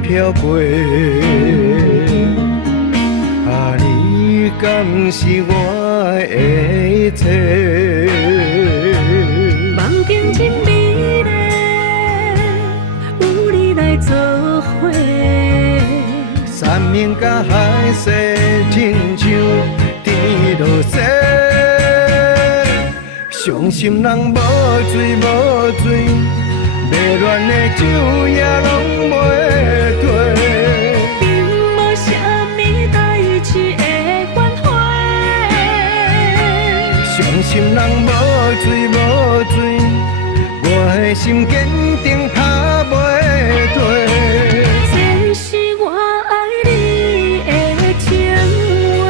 飘过，啊，你敢是我的一切？梦境真美丽，有你来作伙。山盟甲海誓，亲像甜落雪。伤心人无醉无醉，迷恋的酒也拢袂退。并无啥物代志会反悔。伤心人无醉无醉，我的心坚定打袂退。这是我爱你的情话。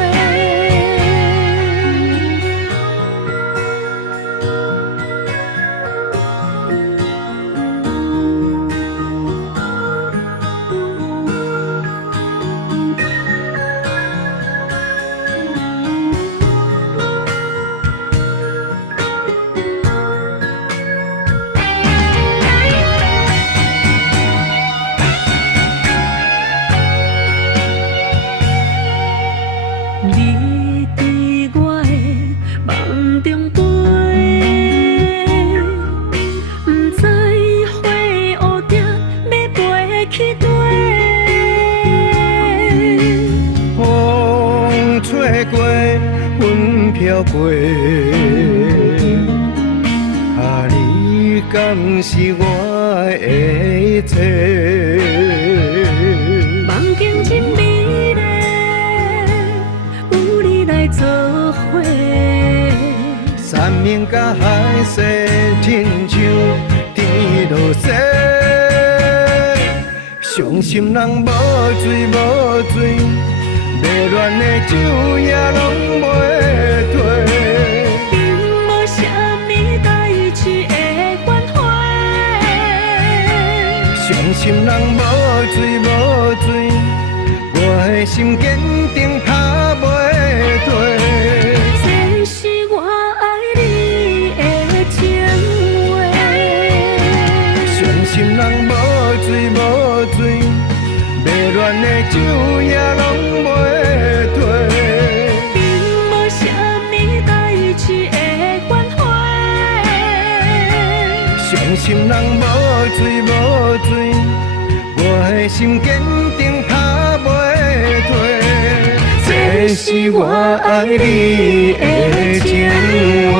你伫我的梦中飞，不知花乌蝶要飞去地。风吹过，云飘过，啊，你敢是我的一切？梦境真美丽，有你来作伙。山盟甲海誓，亲像甜落雪。伤心人无醉无醉，迷恋的酒也拢袂退。并无啥物代志会反悔。伤心人无醉无醉，我的心坚定打袂退。这是我爱你的情话。伤心人无醉无醉，迷恋的酒也拢袂退。并无啥物代志会反悔。伤心人无醉无醉，我的心坚定打袂退。这是我爱你的情话。